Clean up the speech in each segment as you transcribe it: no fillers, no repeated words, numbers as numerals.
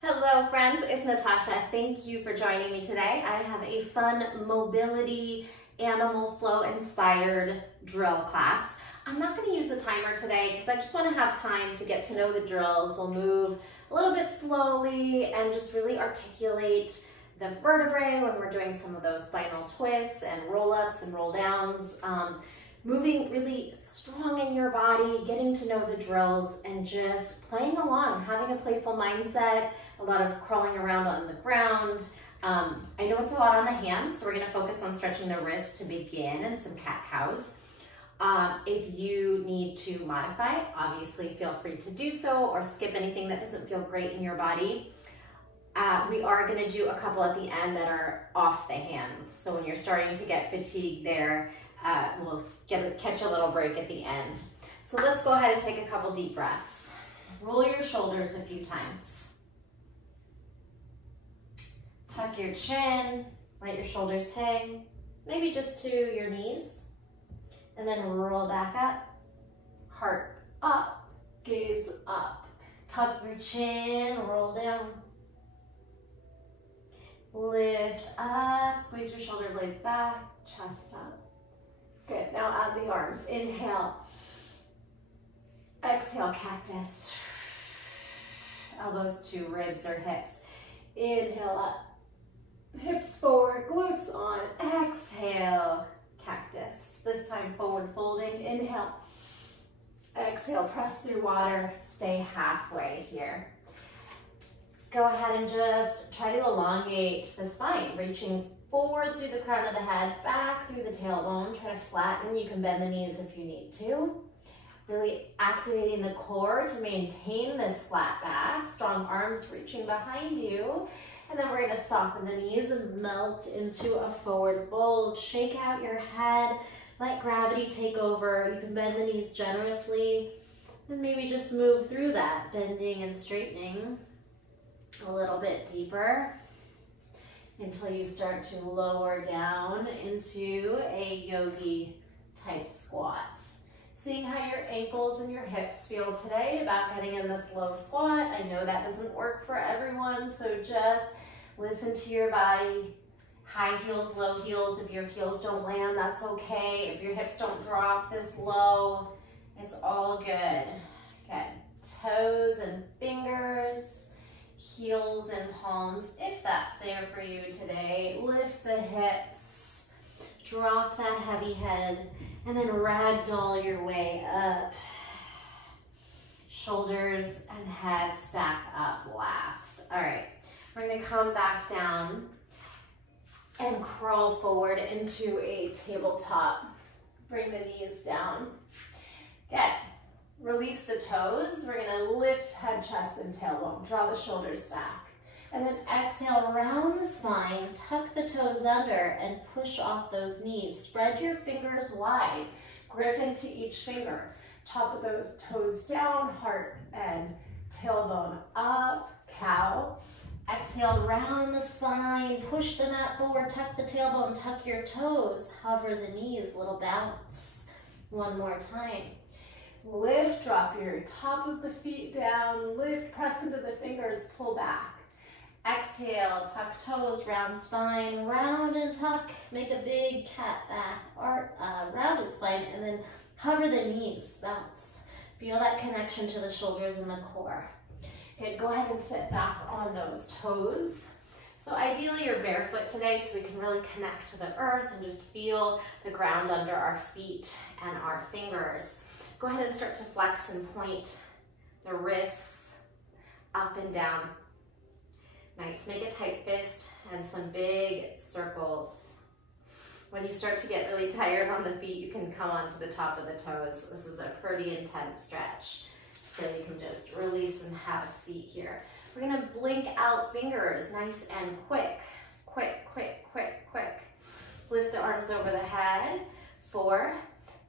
Hello friends, it's Natasha. Thank you for joining me today. I have a fun mobility animal flow inspired drill class. I'm not going to use a timer today because I just want to have time to get to know the drills. We'll move a little bit slowly and just really articulate the vertebrae when we're doing some of those spinal twists and roll-ups and roll-downs. Moving really strong in your body, getting to know the drills, and just playing along, having a playful mindset, a lot of crawling around on the ground. I know it's a lot on the hands, so we're gonna focus on stretching the wrist to begin and some cat-cows. If you need to modify, obviously feel free to do so or skip anything that doesn't feel great in your body. We are gonna do a couple at the end that are off the hands. So when you're starting to get fatigued there, we'll catch a little break at the end. So let's go ahead and take a couple deep breaths. Roll your shoulders a few times. Tuck your chin, let your shoulders hang, maybe just to your knees. And then roll back up, heart up, gaze up. Tuck your chin, roll down. Lift up, squeeze your shoulder blades back, chest up. Good, now add the arms. Inhale. Exhale, cactus. Elbows to ribs or hips. Inhale up. Hips forward, glutes on. Exhale, cactus. This time forward folding. Inhale. Exhale, press through water. Stay halfway here. Go ahead and just try to elongate the spine, reaching forward through the crown of the head, back through the tailbone. Try to flatten. You can bend the knees if you need to. Really activating the core to maintain this flat back. Strong arms reaching behind you. And then we're going to soften the knees and melt into a forward fold. Shake out your head. Let gravity take over. You can bend the knees generously. And maybe just move through that, bending and straightening a little bit deeper, until you start to lower down into a yogi type squat. Seeing how your ankles and your hips feel today about getting in this low squat. I know that doesn't work for everyone, so just listen to your body. High heels, low heels. If your heels don't land, that's okay. If your hips don't drop this low, it's all good. Good. Toes and fingers. Heels and palms, if that's there for you today. Lift the hips, drop that heavy head, and then ragdoll your way up. Shoulders and head stack up last. All right, we're gonna come back down and crawl forward into a tabletop. Bring the knees down. Good. Release the toes. We're gonna lift head, chest, and tailbone. Draw the shoulders back. And then exhale, round the spine, tuck the toes under, and push off those knees. Spread your fingers wide. Grip into each finger. Top of those toes down, heart and tailbone up, cow. Exhale, round the spine, push the mat forward, tuck the tailbone, tuck your toes, hover the knees, little bounce. One more time. Lift, drop your top of the feet down, lift, press into the fingers, pull back. Exhale, tuck toes, round spine, round and tuck. Make a big cat back, or rounded spine, and then hover the knees, bounce. Feel that connection to the shoulders and the core. Good, go ahead and sit back on those toes. So ideally you're barefoot today so we can really connect to the earth and just feel the ground under our feet and our fingers. Go ahead and start to flex and point the wrists up and down. Nice, make a tight fist and some big circles. When you start to get really tired on the feet, you can come onto the top of the toes. This is a pretty intense stretch. So you can just release and have a seat here. We're gonna blink out fingers, nice and quick. Quick, quick, quick, quick. Lift the arms over the head. 4,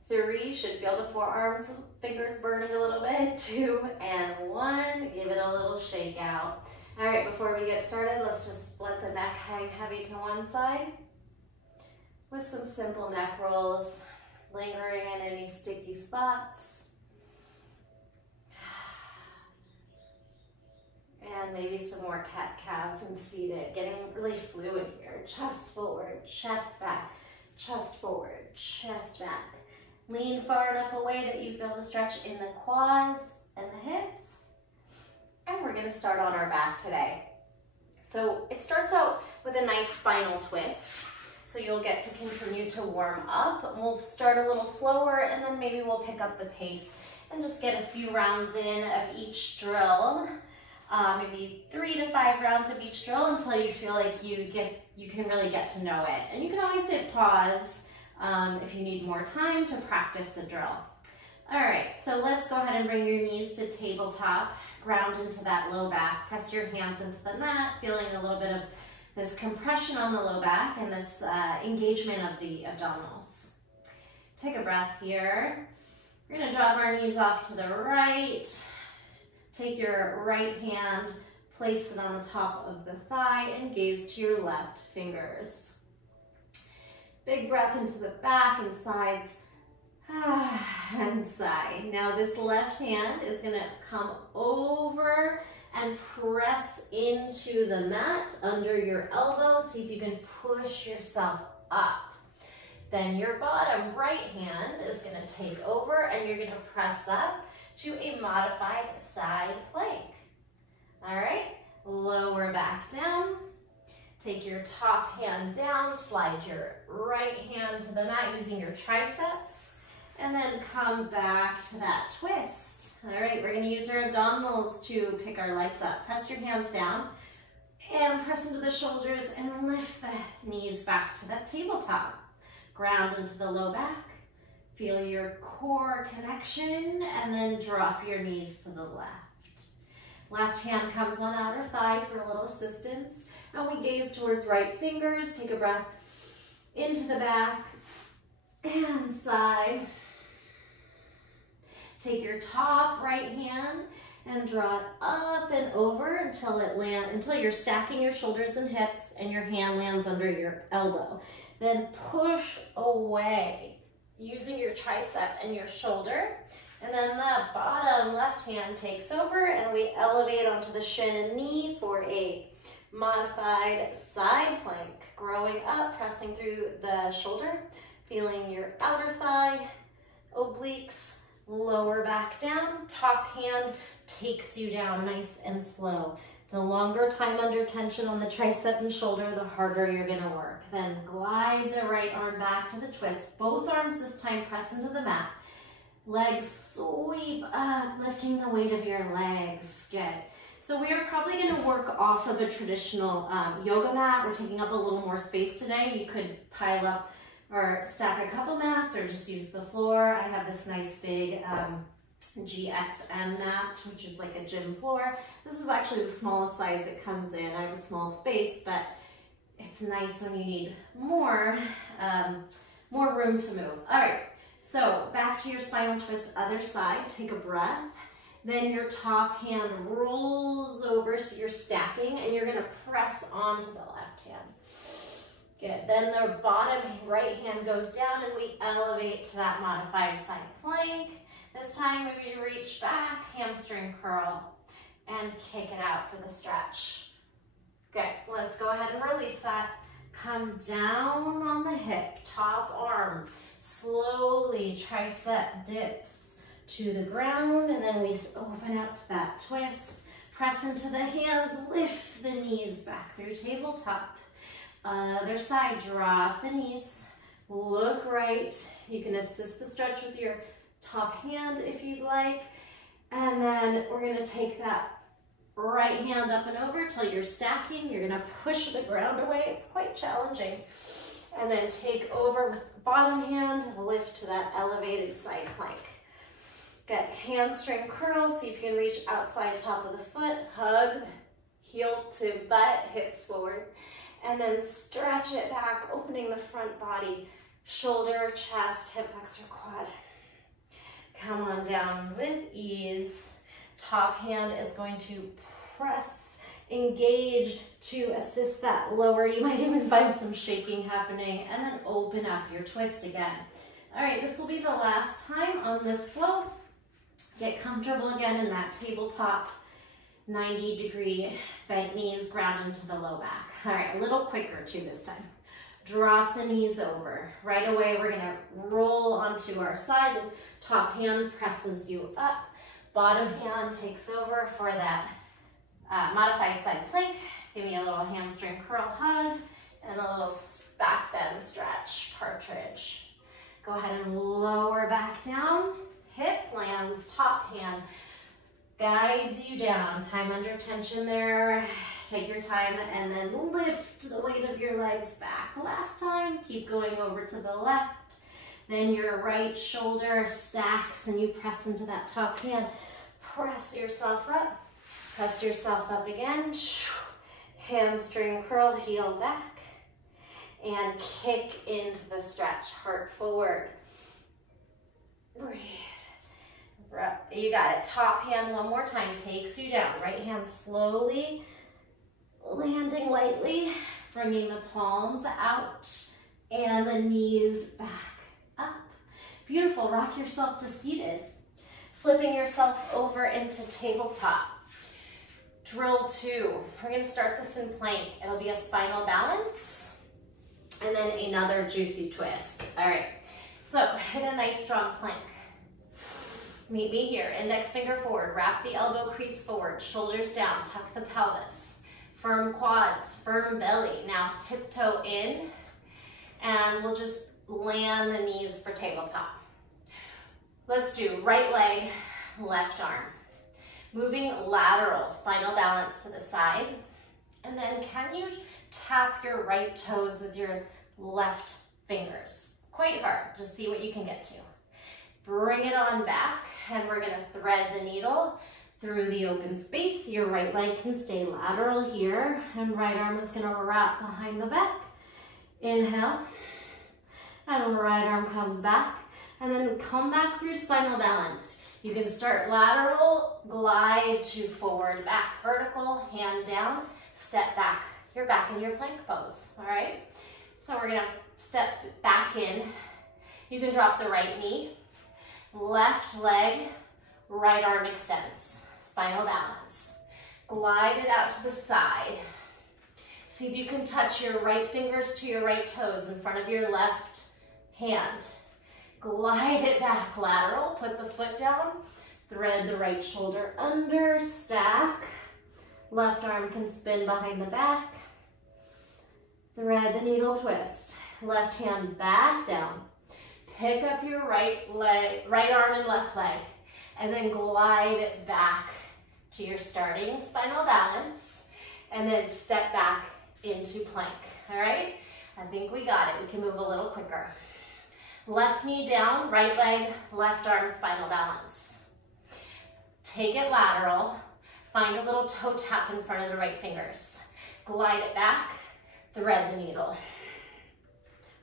3, should feel the forearms, fingers burning a little bit. 2 and 1, give it a little shake out. All right, before we get started, let's just let the neck hang heavy to one side with some simple neck rolls, lingering in any sticky spots. And maybe some more cat-cows and seated, getting really fluid here. Chest forward, chest back, chest forward, chest back. Lean far enough away that you feel the stretch in the quads and the hips. And we're gonna start on our back today. So it starts out with a nice spinal twist. So you'll get to continue to warm up. We'll start a little slower and then maybe we'll pick up the pace and just get a few rounds in of each drill. Maybe 3 to 5 rounds of each drill until you feel like you can really get to know it. And you can always hit pause if you need more time to practice the drill. All right, so let's go ahead and bring your knees to tabletop, ground into that low back, press your hands into the mat, feeling a little bit of this compression on the low back and this engagement of the abdominals. Take a breath here. We're gonna drop our knees off to the right. Take your right hand, place it on the top of the thigh and gaze to your left fingers. Big breath into the back and sides and sigh. Now this left hand is gonna come over and press into the mat under your elbow. See if you can push yourself up. Then your bottom right hand is gonna take over and you're gonna press up to a modified side plank. All right, lower back down. Take your top hand down, slide your right hand to the mat using your triceps, and then come back to that twist. All right, we're gonna use our abdominals to pick our legs up. Press your hands down and press into the shoulders and lift the knees back to that tabletop. Ground into the low back. Feel your core connection and then drop your knees to the left. Left hand comes on outer thigh for a little assistance. And we gaze towards right fingers. Take a breath into the back and side. Take your top right hand and draw it up and over until you're stacking your shoulders and hips and your hand lands under your elbow. Then push away using your tricep and your shoulder. And then the bottom left hand takes over and we elevate onto the shin and knee for a modified side plank. Growing up, pressing through the shoulder, feeling your outer thigh, obliques, lower back down. Top hand takes you down nice and slow. The longer time under tension on the tricep and shoulder, the harder you're gonna work. Then glide the right arm back to the twist. Both arms this time press into the mat. Legs sweep up, lifting the weight of your legs. Good. So we are probably gonna work off of a traditional yoga mat. We're taking up a little more space today. You could pile up or stack a couple mats or just use the floor. I have this nice big GXM mat, which is like a gym floor. This is actually the smallest size it comes in. I have a small space, but it's nice when you need more room to move. All right, so back to your spinal twist, other side. Take a breath. Then your top hand rolls over, so you're stacking, and you're gonna press onto the left hand. Good. Then the bottom right hand goes down, and we elevate to that modified side plank. This time, maybe you reach back, hamstring curl, and kick it out for the stretch. Good. Let's go ahead and release that. Come down on the hip, top arm. Slowly, tricep dips to the ground, and then we open up to that twist. Press into the hands, lift the knees back through tabletop. Other side, drop the knees. Look right. You can assist the stretch with your top hand if you'd like. And then we're gonna take that right hand up and over till you're stacking. You're gonna push the ground away. It's quite challenging. And then take over with the bottom hand, lift to that elevated side plank. Get hamstring curl. See if you can reach outside top of the foot. Hug, heel to butt, hips forward. And then stretch it back, opening the front body, shoulder, chest, hip flexor, quad. Come on down with ease. Top hand is going to press, engage to assist that lower. You might even find some shaking happening, and then open up your twist again. All right, this will be the last time on this flow. Get comfortable again in that tabletop. 90-degree bent knees ground into the low back. All right, a little quicker too this time. Drop the knees over. Right away, we're gonna roll onto our side. Top hand presses you up. Bottom hand takes over for that modified side plank. Give me a little hamstring curl hug and a little back bend stretch, partridge. Go ahead and lower back down. Hip lands, top hand guides you down. Time under tension there. Take your time and then lift the weight of your legs back. Last time, keep going over to the left. Then your right shoulder stacks and you press into that top hand. Press yourself up. Press yourself up again. Hamstring curl, heel back. And kick into the stretch, heart forward. Breathe. You got it. Top hand one more time takes you down. Right hand slowly landing lightly, bringing the palms out and the knees back up. Beautiful. Rock yourself to seated. Flipping yourself over into tabletop. Drill 2. We're going to start this in plank. It'll be a spinal balance and then another juicy twist. All right. So hit a nice strong plank. Meet me here. Index finger forward. Wrap the elbow crease forward. Shoulders down. Tuck the pelvis. Firm quads, firm belly. Now tiptoe in and we'll just land the knees for tabletop. Let's do right leg, left arm. Moving lateral, spinal balance to the side. And then can you tap your right toes with your left fingers? Quite hard, just see what you can get to. Bring it on back and we're gonna thread the needle through the open space. Your right leg can stay lateral here and right arm is gonna wrap behind the back. Inhale, and right arm comes back and then come back through spinal balance. You can start lateral, glide to forward, back, vertical, hand down, step back. You're back in your plank pose, all right? So we're gonna step back in. You can drop the right knee, left leg, right arm extends. Spinal balance. Glide it out to the side. See if you can touch your right fingers to your right toes in front of your left hand. Glide it back lateral. Put the foot down. Thread the right shoulder under. Stack. Left arm can spin behind the back. Thread the needle twist. Left hand back down. Pick up your right leg, right arm and left leg. And then glide it back to your starting spinal balance, and then step back into plank, all right? I think we got it. We can move a little quicker. Left knee down, right leg, left arm, spinal balance. Take it lateral. Find a little toe tap in front of the right fingers. Glide it back, thread the needle.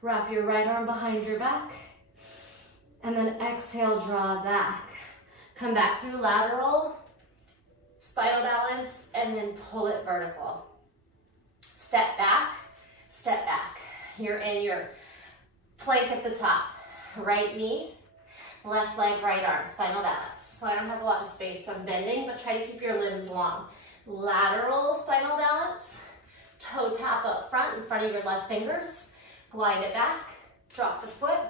Wrap your right arm behind your back, and then exhale, draw back. Come back through lateral, spinal balance, and then pull it vertical. Step back, step back. You're in your plank at the top. Right knee, left leg, right arm, spinal balance. So I don't have a lot of space, so I'm bending, but try to keep your limbs long. Lateral spinal balance, toe tap up front in front of your left fingers. Glide it back, drop the foot,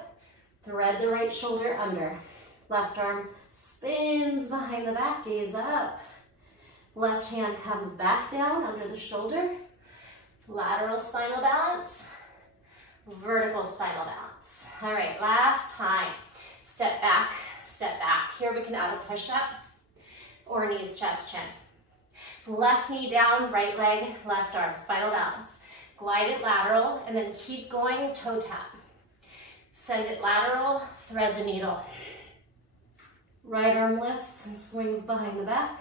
thread the right shoulder under. Left arm spins behind the back, gaze up. Left hand comes back down under the shoulder. Lateral spinal balance, vertical spinal balance. All right, last time. Step back, step back. Here we can add a push-up or knees, chest, chin. Left knee down, right leg, left arm, spinal balance. Glide it lateral and then keep going, toe tap. Send it lateral, thread the needle. Right arm lifts and swings behind the back.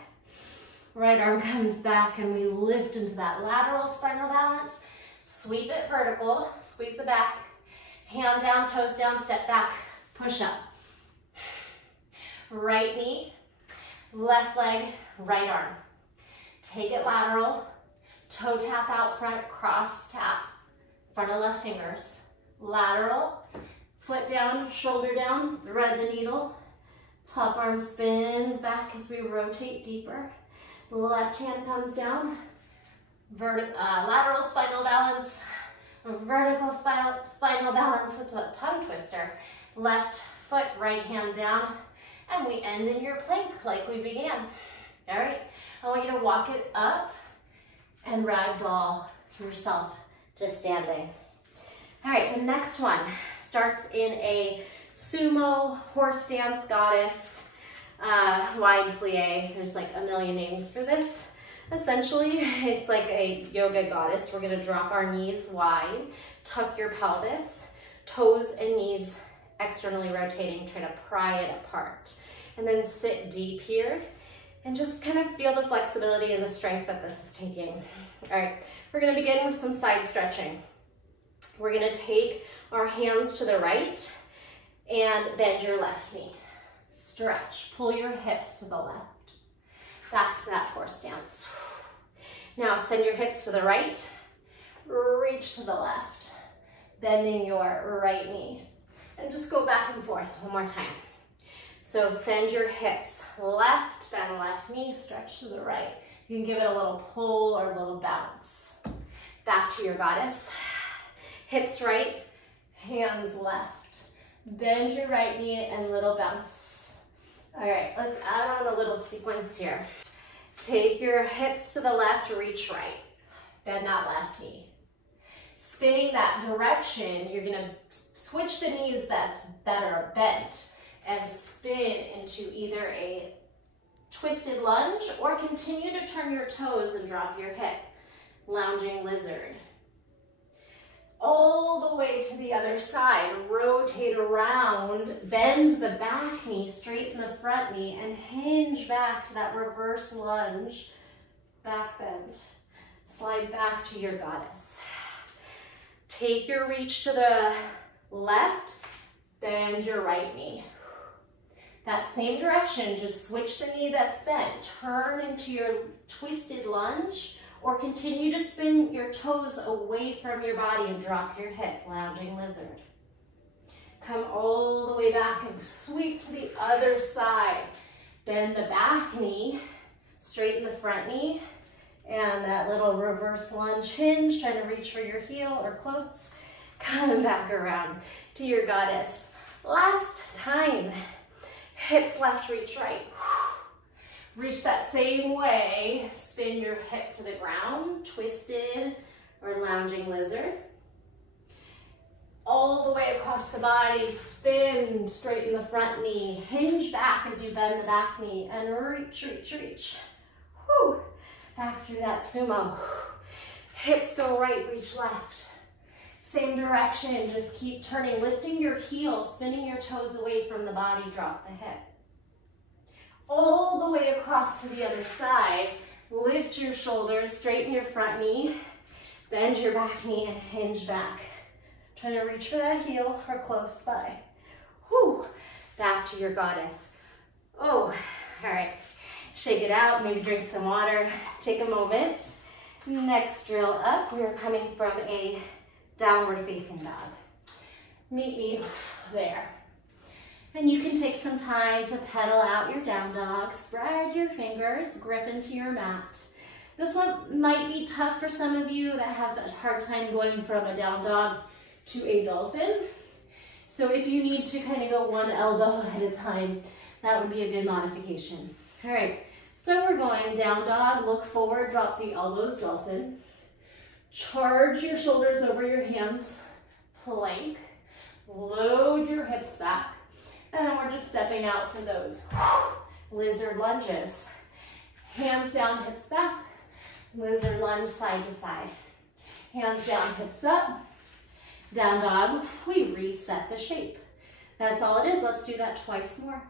Right arm comes back and we lift into that lateral spinal balance. Sweep it vertical, squeeze the back. Hand down, toes down, step back, push up. Right knee, left leg, right arm. Take it lateral, toe tap out front, cross tap, front of left fingers. Lateral, foot down, shoulder down, thread the needle. Top arm spins back as we rotate deeper. Left hand comes down, lateral spinal balance, vertical spinal balance. It's a tongue twister. Left foot, right hand down, and we end in your plank like we began. All right, I want you to walk it up and ragdoll yourself to standing. All right, the next one starts in a sumo, horse dance, goddess, wide plie. There's like a million names for this. Essentially, it's like a yoga goddess. We're gonna drop our knees wide, tuck your pelvis, toes and knees externally rotating, try to pry it apart. And then sit deep here and just kind of feel the flexibility and the strength that this is taking. All right, we're gonna begin with some side stretching. We're gonna take our hands to the right and bend your left knee. Stretch, pull your hips to the left. Back to that horse stance. Now send your hips to the right, reach to the left, bending your right knee. And just go back and forth one more time. So send your hips left, bend left knee, stretch to the right. You can give it a little pull or a little bounce. Back to your goddess. Hips right, hands left. Bend your right knee and little bounce. All right, let's add on a little sequence here. Take your hips to the left, reach right. Bend that left knee. Spinning that direction, you're gonna switch the knees that are bent and spin into either a twisted lunge or continue to turn your toes and drop your hip. Lounging lizard. All the way to the other side. Rotate around, bend the back knee, straighten the front knee, and hinge back to that reverse lunge. Back bend. Slide back to your goddess. Take your reach to the left, bend your right knee. That same direction, just switch the knee that's bent. Turn into your twisted lunge, or continue to spin your toes away from your body and drop your hip, lounging lizard. Come all the way back and sweep to the other side. Bend the back knee, straighten the front knee, and that little reverse lunge hinge, trying to reach for your heel or close. Come back around to your goddess. Last time. Hips left, reach right. Reach that same way. Spin your hip to the ground, twisted or lounging lizard. All the way across the body, spin, straighten the front knee. Hinge back as you bend the back knee and reach, reach, reach. Whew. Back through that sumo. Hips go right, reach left. Same direction, just keep turning, lifting your heel, spinning your toes away from the body, drop the hip. All the way across to the other side, lift your shoulders, straighten your front knee, bend your back knee and hinge back. Try to reach for that heel or close by. Whew. Back to your goddess. Oh, all right. Shake it out, maybe drink some water, take a moment. Next drill up, we are coming from a downward facing dog. Meet me there. And you can take some time to pedal out your down dog, spread your fingers, grip into your mat. This one might be tough for some of you that have a hard time going from a down dog to a dolphin. So if you need to kind of go one elbow at a time, that would be a good modification. All right, so we're going down dog, look forward, drop the elbows, dolphin. Charge your shoulders over your hands, plank. Load your hips back. And then we're just stepping out for those lizard lunges. Hands down, hips back. Lizard lunge side to side. Hands down, hips up. Down dog, we reset the shape. That's all it is. Let's do that twice more.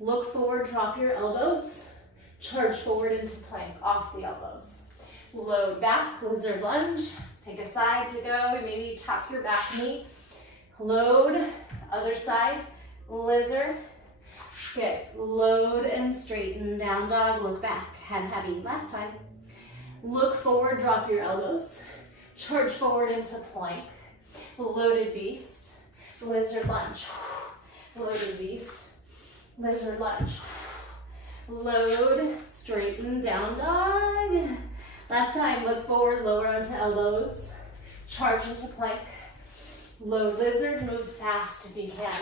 Look forward, drop your elbows. Charge forward into plank, off the elbows. Load back, lizard lunge. Pick a side to go. Maybe tap your back knee. Load, other side, lizard. Good. Load and straighten. Down dog, look back. Head heavy. Last time. Look forward, drop your elbows. Charge forward into plank. Loaded beast. Lizard lunge. Loaded beast. Lizard lunge. Load, straighten, down dog. Last time, look forward, lower onto elbows. Charge into plank. Load lizard, move fast if you can.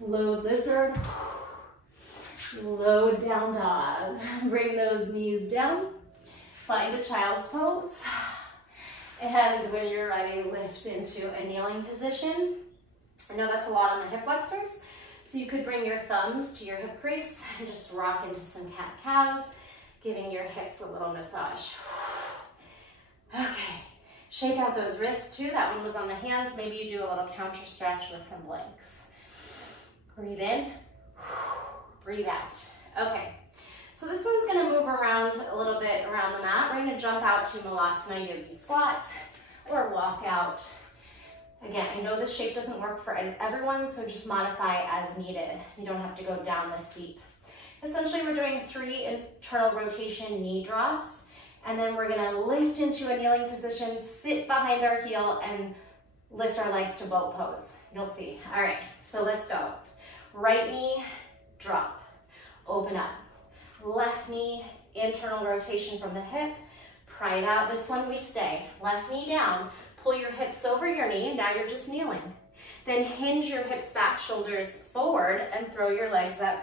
Load lizard. Load down dog. Bring those knees down. Find a child's pose. And when you're ready, lift into a kneeling position. I know that's a lot on the hip flexors, so you could bring your thumbs to your hip crease and just rock into some cat-cows, giving your hips a little massage. Okay, shake out those wrists too. That one was on the hands. Maybe you do a little counter stretch with some blinks. Breathe in, breathe out. Okay, so this one's gonna move around a little bit around the mat. We're gonna jump out to Malasana Yogi Squat or walk out. Again, I know this shape doesn't work for everyone, so just modify as needed. You don't have to go down this deep. Essentially, we're doing 3 internal rotation knee drops, and then we're gonna lift into a kneeling position, sit behind our heel, and lift our legs to boat pose. You'll see. All right, so let's go. Right knee, drop, open up. Left knee, internal rotation from the hip, pry it out. This one we stay. Left knee down, pull your hips over your knee, and now you're just kneeling. Then hinge your hips back, shoulders forward, and throw your legs up.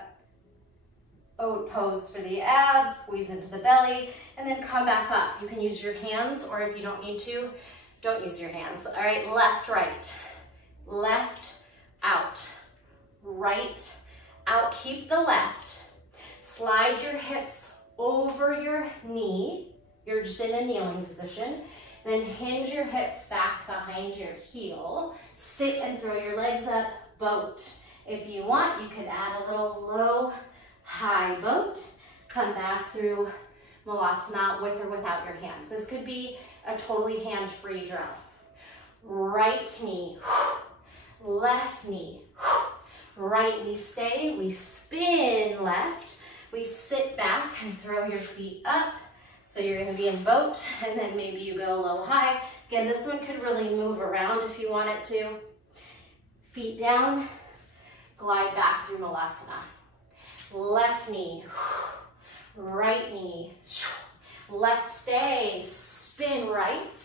Boat pose for the abs, squeeze into the belly, and then come back up. You can use your hands, or if you don't need to, don't use your hands. All right, left, right, left, out, right, out. Keep the left. Slide your hips over your knee. You're just in a kneeling position. Then hinge your hips back behind your heel. Sit and throw your legs up, boat. If you want, you could add a little low, high boat. Come back through Malasana with or without your hands. This could be a totally hand-free drill. Right knee, left knee, right knee stay. We spin left. We sit back and throw your feet up. So you're gonna be in boat, and then maybe you go low, high. Again, this one could really move around if you want it to. Feet down, glide back through Malasana. Left knee, right knee, left stay, spin right.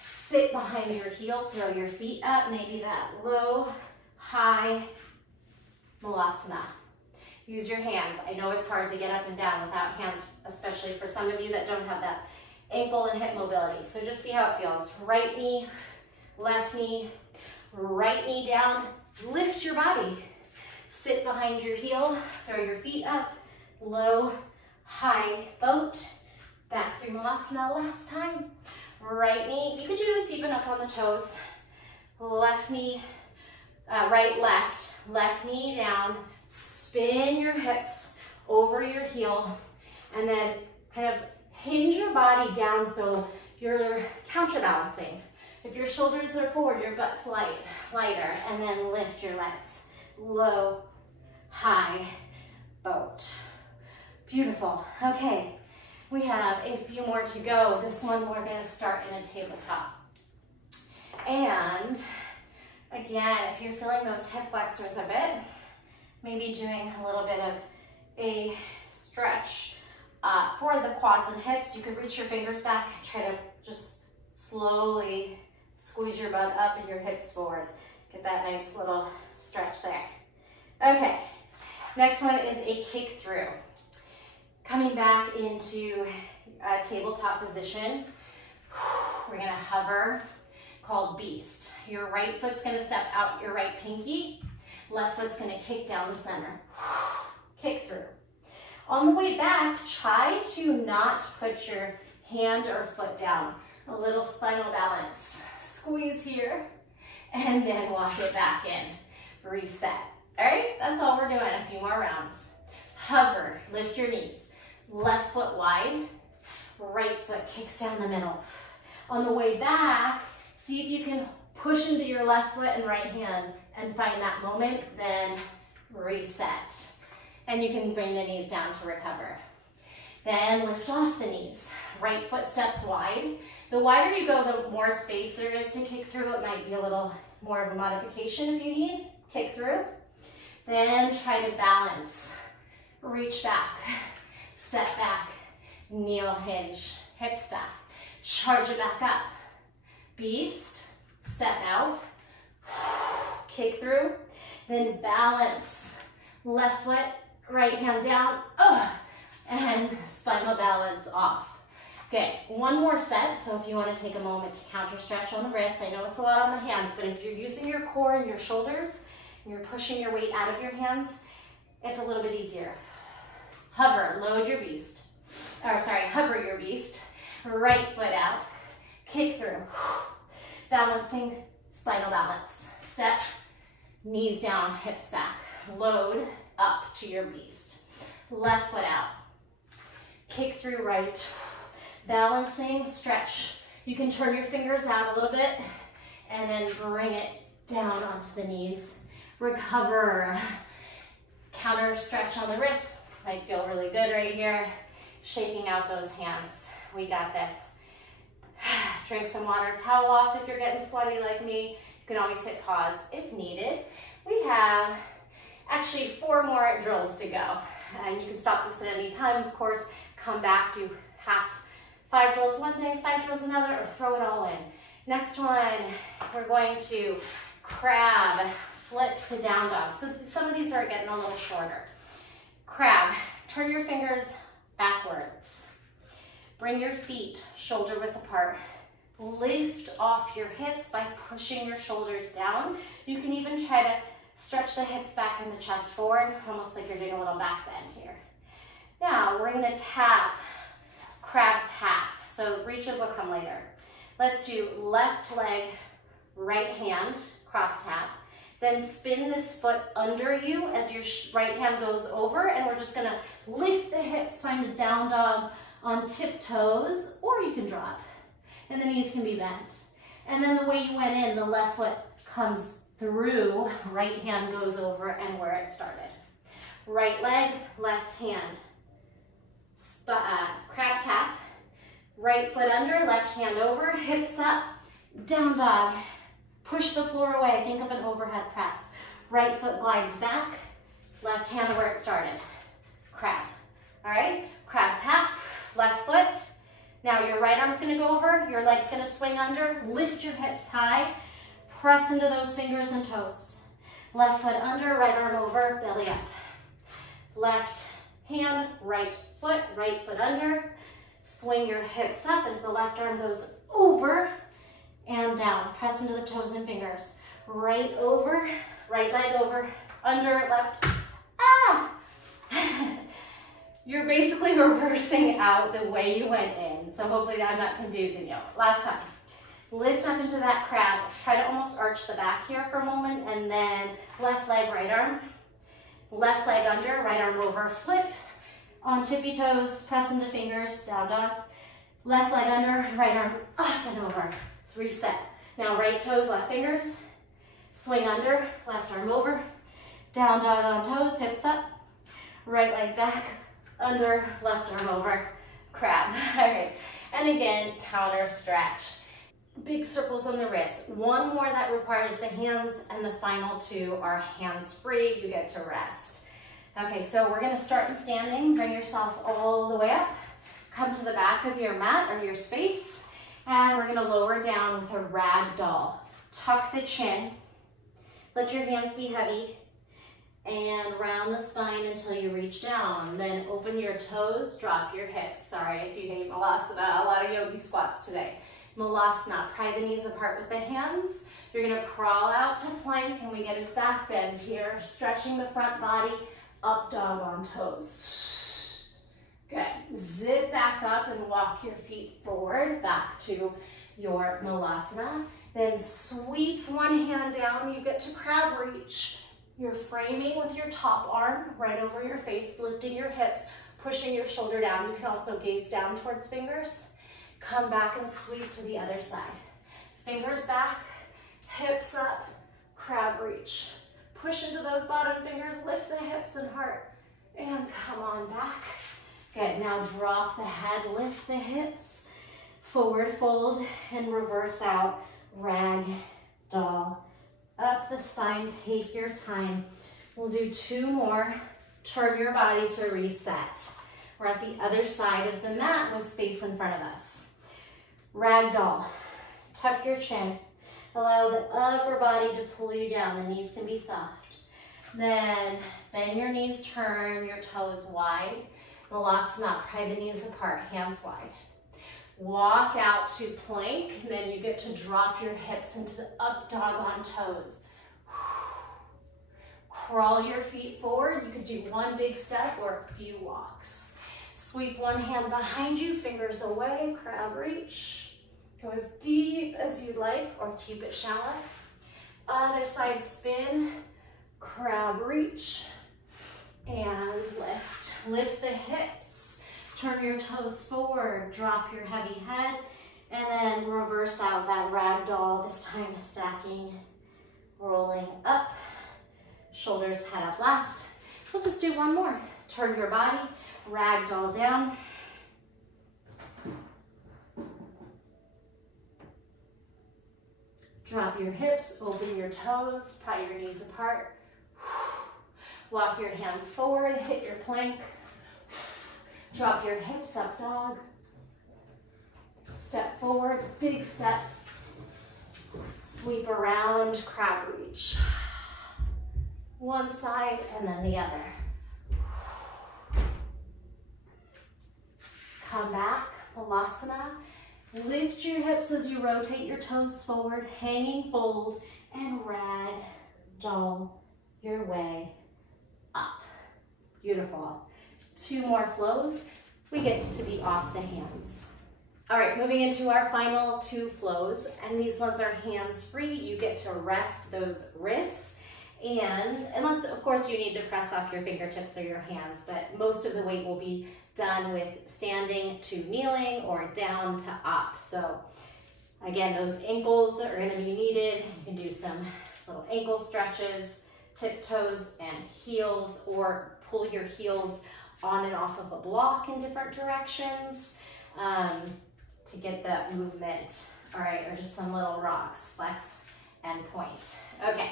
Sit behind your heel, throw your feet up, maybe that low, high Malasana. Use your hands. I know it's hard to get up and down without hands, especially for some of you that don't have that ankle and hip mobility. So just see how it feels. Right knee, left knee, right knee down. Lift your body. Sit behind your heel, throw your feet up, low, high boat. Back through Malasana last time. Right knee, you could do this even up on the toes. Left knee, right, left knee down. Spin your hips over your heel, and then kind of hinge your body down so you're counterbalancing. If your shoulders are forward, your butt's lighter, and then lift your legs. Low, high, boat. Beautiful. Okay, we have a few more to go. This one we're gonna start in a tabletop. And again, if you're feeling those hip flexors a bit, maybe doing a little bit of a stretch for the quads and hips. You could reach your fingers back and try to just slowly squeeze your butt up and your hips forward. Get that nice little stretch there. Okay, next one is a kick through. Coming back into a tabletop position, we're gonna hover, called beast. Your right foot's gonna step out your right pinky. Left foot's gonna kick down the center. Kick through. On the way back, try to not put your hand or foot down. A little spinal balance. Squeeze here, and then walk it back in. Reset. All right, that's all we're doing, a few more rounds. Hover, lift your knees. Left foot wide, right foot kicks down the middle. On the way back, see if you can push into your left foot and right hand and find that moment, then reset. And you can bring the knees down to recover. Then lift off the knees. Right foot steps wide. The wider you go, the more space there is to kick through. It might be a little more of a modification if you need. Kick through. Then try to balance. Reach back. step back, kneel hinge, hips back, charge it back up. Beast, step out, kick through, then balance. Left foot, right hand down, and spinal balance off. Okay, one more set. So if you want to take a moment to counter stretch on the wrists, I know it's a lot on the hands, but if you're using your core and your shoulders, and you're pushing your weight out of your hands, it's a little bit easier. Hover, load your beast. Hover your beast. Right foot out, kick through. Balancing, spinal balance. Step, knees down, hips back. Load up to your beast. Left foot out. Kick through right. Balancing, stretch. You can turn your fingers out a little bit and then bring it down onto the knees. Recover. Counter stretch on the wrists. Might feel really good right here. Shaking out those hands. We got this. Drink some water, towel off if you're getting sweaty like me. You can always hit pause if needed. We have actually 4 more drills to go. And you can stop this at any time, of course. Come back, do 5 drills one day, 5 drills another, or throw it all in. Next one, we're going to crab, flip to down dog. So some of these are getting a little shorter. Crab, turn your fingers backwards. Bring your feet shoulder width apart. Lift off your hips by pushing your shoulders down. You can even try to stretch the hips back and the chest forward, almost like you're doing a little back bend here. Now we're gonna tap, crab tap. So reaches will come later. Let's do left leg, right hand, cross tap. Then spin this foot under you as your right hand goes over, and we're just gonna lift the hips, find a down dog on tiptoes, or you can drop. And the knees can be bent. And then the way you went in, the left foot comes through, right hand goes over and where it started. Right leg, left hand. Crab tap, right foot under, left hand over, hips up, down dog. Push the floor away, think of an overhead press. Right foot glides back, left hand where it started. Crab, all right? Crab tap, left foot. Now your right arm's gonna go over, your leg's gonna swing under, lift your hips high, press into those fingers and toes. Left foot under, right arm over, belly up. Left hand, right foot under. Swing your hips up as the left arm goes over and down. Press into the toes and fingers. Right over, right leg over, under, left. You're basically reversing out the way you went in. So hopefully I'm not confusing you. Last time. Lift up into that crab. Try to almost arch the back here for a moment, and then left leg, right arm. Left leg under, right arm over, flip. On tippy toes, press into fingers, down dog. Left leg under, right arm up and over. Let's reset. Now right toes, left fingers. Swing under, left arm over. Down dog on toes, hips up. Right leg back, under, left arm over, crab. All right, and again, counter stretch. Big circles on the wrists. One more that requires the hands, and the final 2 are hands-free. You get to rest. Okay, so we're gonna start in standing. Bring yourself all the way up. Come to the back of your mat or your space, and we're gonna lower down with a rag doll. Tuck the chin. Let your hands be heavy, and round the spine until you reach down. Then open your toes, drop your hips. Sorry if you hate Malasana, a lot of yogi squats today. Malasana, pry the knees apart with the hands. You're gonna crawl out to plank, and we get a back bend here, stretching the front body, up dog on toes. Good, zip back up and walk your feet forward, back to your Malasana. Then sweep one hand down, you get to crab reach. You're framing with your top arm right over your face, lifting your hips, pushing your shoulder down. You can also gaze down towards fingers. Come back and sweep to the other side. Fingers back, hips up, crab reach. Push into those bottom fingers, lift the hips and heart, and come on back. Good, now drop the head, lift the hips, forward fold, and reverse out, rag doll. Up the spine, take your time. We'll do 2 more. Turn your body to reset. We're at the other side of the mat with space in front of us. Ragdoll. Tuck your chin. Allow the upper body to pull you down. The knees can be soft. Then bend your knees, turn your toes wide. Malasana, pry the knees apart, hands wide. Walk out to plank, and then you get to drop your hips into the up dog on toes. Crawl your feet forward. You could do one big step or a few walks. Sweep one hand behind you, fingers away, crab reach. Go as deep as you'd like or keep it shallow. Other side spin, crab reach, and lift. Lift the hips. Turn your toes forward, drop your heavy head, and then reverse out that ragdoll, this time stacking, rolling up. Shoulders head up last. We'll just do one more. Turn your body, ragdoll down. Drop your hips, open your toes, pry your knees apart. Walk your hands forward, hit your plank. Drop your hips, up dog. Step forward, big steps. Sweep around, crab reach. One side and then the other. Come back, Malasana. Lift your hips as you rotate your toes forward, hanging fold, and ragdoll your way up. Beautiful. Two more flows. We get to be off the hands. All right, moving into our final two flows, and these ones are hands-free. You get to rest those wrists, and unless, of course, you need to press off your fingertips or your hands, but most of the weight will be done with standing to kneeling or down to up. So again, those ankles are gonna be needed. You can do some little ankle stretches, tiptoes and heels, or pull your heels on and off of a block in different directions to get that movement. All right, or just some little rocks, flex and point. Okay,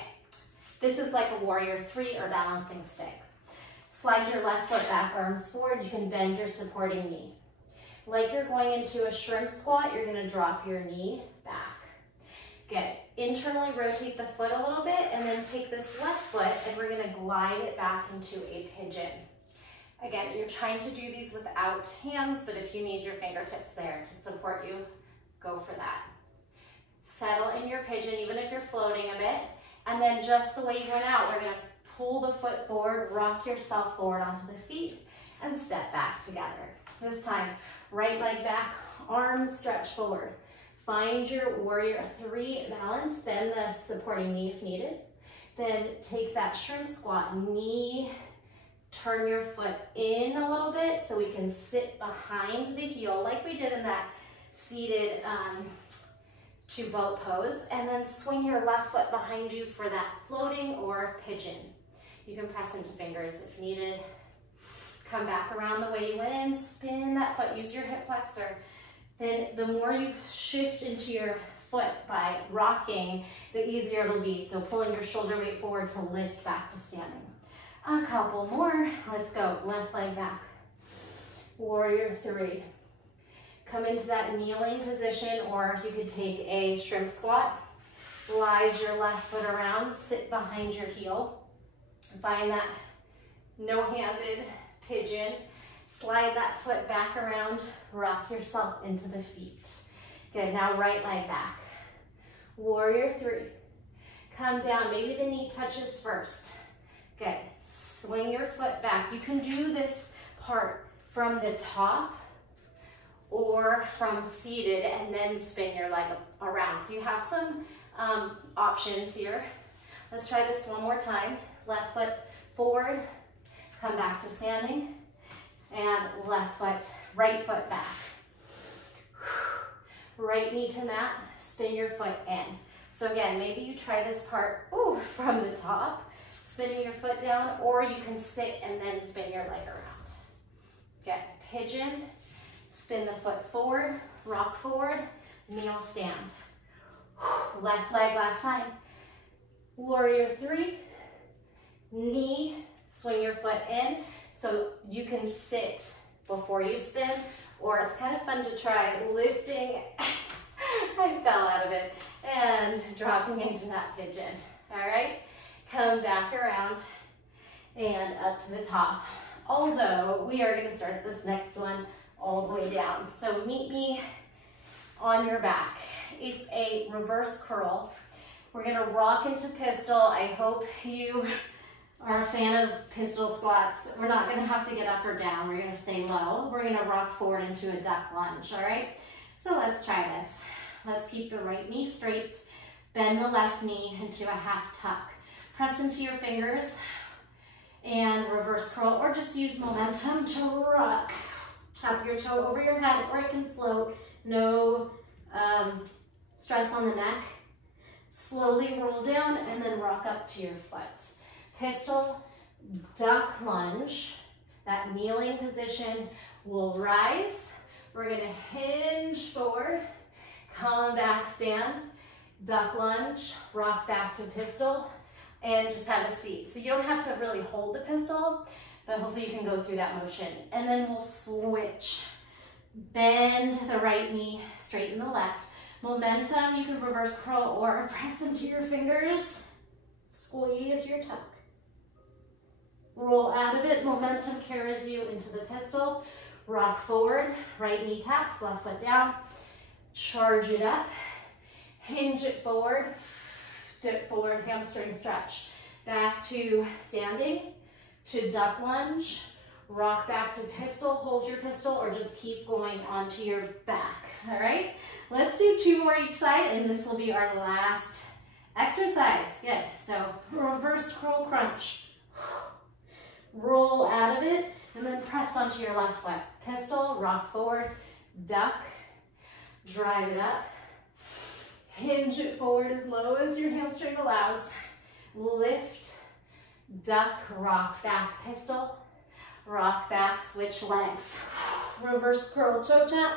this is like a warrior three or balancing stick. Slide your left foot back, arms forward. You can bend your supporting knee. Like you're going into a shrimp squat, you're gonna drop your knee back. Good. Internally rotate the foot a little bit and then take this left foot and we're gonna glide it back into a pigeon. Again, you're trying to do these without hands, but if you need your fingertips there to support you, go for that. Settle in your pigeon, even if you're floating a bit, and then just the way you went out, we're gonna pull the foot forward, rock yourself forward onto the feet, and step back together. This time, right leg back, arms stretch forward. Find your warrior three balance, bend the supporting knee if needed. Then take that shrimp squat, knee, turn your foot in a little bit so we can sit behind the heel like we did in that seated to boat pose, and then swing your left foot behind you for that floating or pigeon. You can press into fingers if needed. Come back around the way you went in, spin that foot, use your hip flexor. Then the more you shift into your foot by rocking, the easier it'll be. So pulling your shoulder weight forward to lift back to standing. A couple more, let's go. Left leg back. Warrior three. Come into that kneeling position, or you could take a shrimp squat. Glide your left foot around, sit behind your heel. Find that no-handed pigeon. Slide that foot back around, rock yourself into the feet. Good, now right leg back. Warrior three. Come down, maybe the knee touches first. Good, swing your foot back. You can do this part from the top or from seated and then spin your leg around. So you have some options here. Let's try this one more time. Left foot forward, come back to standing, and left foot, right foot back. Right knee to mat, spin your foot in. So again, maybe you try this part from the top, spinning your foot down, or you can sit and then spin your leg around. Good, pigeon, spin the foot forward, rock forward, kneel stand. Left leg last time. Warrior three, knee, swing your foot in, so you can sit before you spin, or it's kind of fun to try lifting, I fell out of it, and dropping into that pigeon. All right, come back around and up to the top. Although we are gonna start this next one all the way down. So meet me on your back. It's a reverse curl. We're gonna rock into pistol. I hope you are a fan of pistol squats. We're not gonna have to get up or down. We're gonna stay low. We're gonna rock forward into a duck lunge, all right? So let's try this. Let's keep the right knee straight. Bend the left knee into a half tuck. Press into your fingers and reverse curl, or just use momentum to rock. Tap your toe over your head, or it can float. No stress on the neck. Slowly roll down and then rock up to your foot. Pistol, duck lunge. That kneeling position will rise. We're gonna hinge forward, come back, stand, duck lunge, rock back to pistol, and just have a seat. So you don't have to really hold the pistol, but hopefully you can go through that motion. And then we'll switch. Bend the right knee, straighten the left. Momentum, you can reverse curl or press into your fingers. Squeeze your tuck. Roll out of it, momentum carries you into the pistol. Rock forward, right knee taps, left foot down. Charge it up, hinge it forward, dip forward, hamstring stretch. Back to standing, to duck lunge, rock back to pistol, hold your pistol, or just keep going onto your back, all right? Let's do 2 more each side, and this will be our last exercise. Good, so reverse curl crunch. Roll out of it, and then press onto your left foot. Pistol, rock forward, duck, drive it up. Hinge it forward as low as your hamstring allows. Lift, duck, rock back, pistol, rock back, switch legs. Reverse curl toe tap.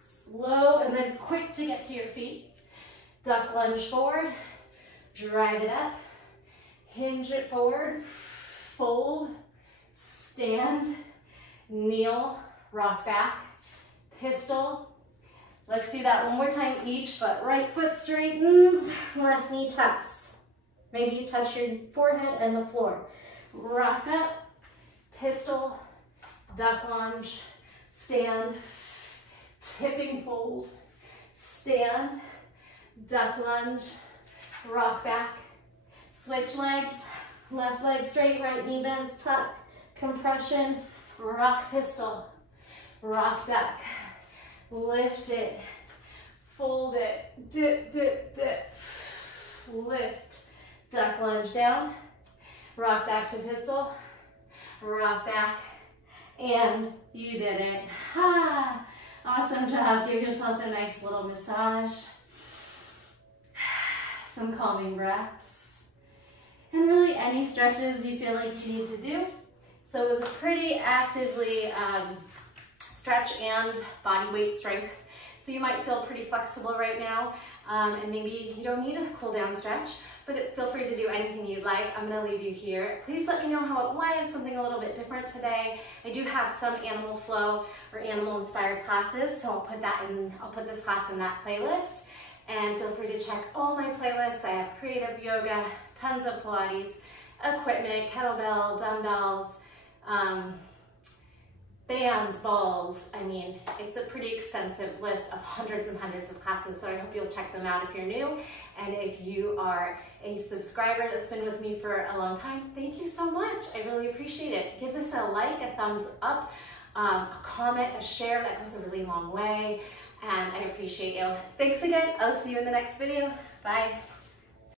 Slow and then quick to get to your feet. Duck lunge forward, drive it up, hinge it forward, fold, stand, kneel, rock back, pistol. Let's do that one more time. Each foot. Right foot straightens, left knee tucks. Maybe you touch your forehead and the floor. Rock up, pistol, duck lunge, stand, tipping fold, stand, duck lunge, rock back, switch legs, left leg straight, right knee bends, tuck, compression, rock pistol, rock duck, lift it, fold it, dip, dip, dip, lift, duck lunge down, rock back to pistol, rock back, and you did it. Ha! Awesome job. Give yourself a nice little massage, some calming breaths, and really any stretches you feel like you need to do. So it was a pretty actively stretch and body weight strength. So you might feel pretty flexible right now, and maybe you don't need a cool down stretch, but feel free to do anything you'd like. I'm gonna leave you here. Please let me know how it went, something a little bit different today. I do have some animal flow or animal inspired classes, so I'll put this class in that playlist. And feel free to check all my playlists. I have creative yoga, tons of Pilates, equipment, kettlebell, dumbbells, bands, balls. I mean, it's a pretty extensive list of hundreds and hundreds of classes, so I hope you'll check them out if you're new. And if you are a subscriber that's been with me for a long time, thank you so much. I really appreciate it. Give this a like, a thumbs up, a comment, a share. That goes a really long way, and I appreciate you. Thanks again. I'll see you in the next video. Bye.